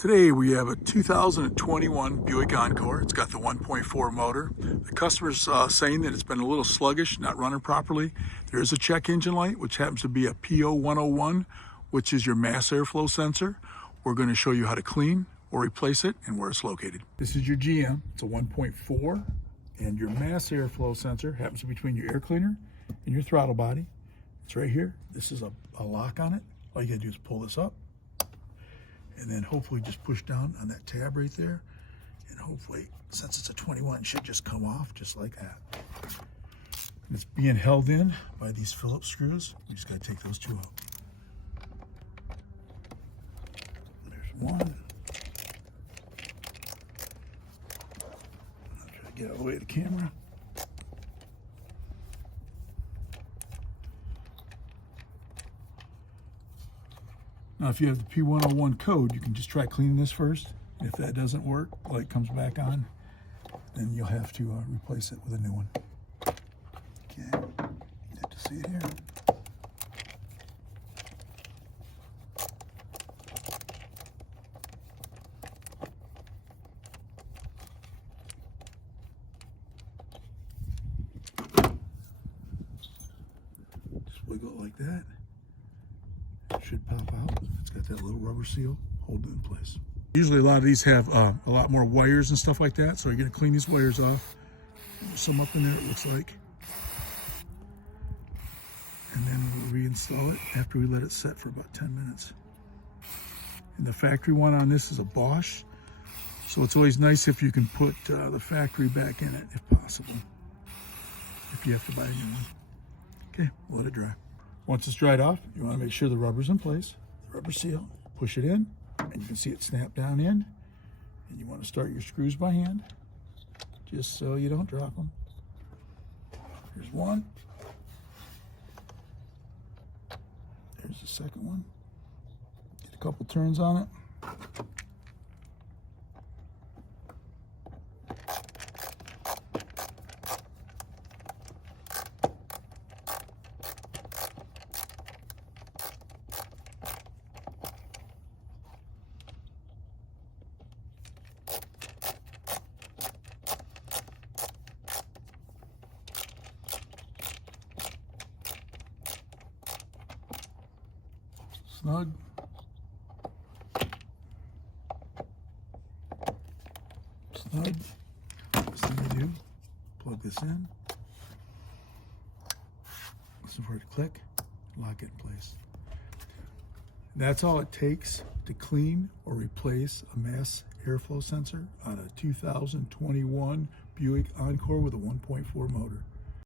Today we have a 2021 Buick Encore. It's got the 1.4 motor. The customer's saying that it's been a little sluggish, not running properly. There is a check engine light, which happens to be a PO101, which is your mass airflow sensor. We're going to show you how to clean or replace it and where it's located. This is your GM. It's a 1.4, and your mass airflow sensor happens to be between your air cleaner and your throttle body. It's right here. This is a lock on it. All you gotta do is pull this up, and then hopefully just push down on that tab right there, and hopefully, since it's a 21, it should just come off just like that. And it's being held in by these Phillips screws. We just gotta take those two out. There's one. I'll try to get out of the way of the camera. Now, if you have the P101 code, you can just try cleaning this first. If that doesn't work, light comes back on, then you'll have to replace it with a new one. Okay, you get to see it here. Just wiggle it like that. It should pop out. It's got that little rubber seal holding it in place. Usually a lot of these have a lot more wires and stuff like that, so you're going to clean these wires off. There's some up in there, it looks like. And then we'll reinstall it after we let it set for about 10 minutes. And the factory one on this is a Bosch, so it's always nice if you can put the factory back in it if possible, if you have to buy a new one. Okay, let it dry. Once it's dried off, you want to make sure the rubber's in place, the rubber seal. Push it in, and you can see it snap down in. And you want to start your screws by hand, just so you don't drop them. Here's one. There's the second one. Get a couple turns on it. Snug. Snug. First thing you do, plug this in. Listen for it to click. Lock it in place. That's all it takes to clean or replace a mass airflow sensor on a 2021 Buick Encore with a 1.4 motor.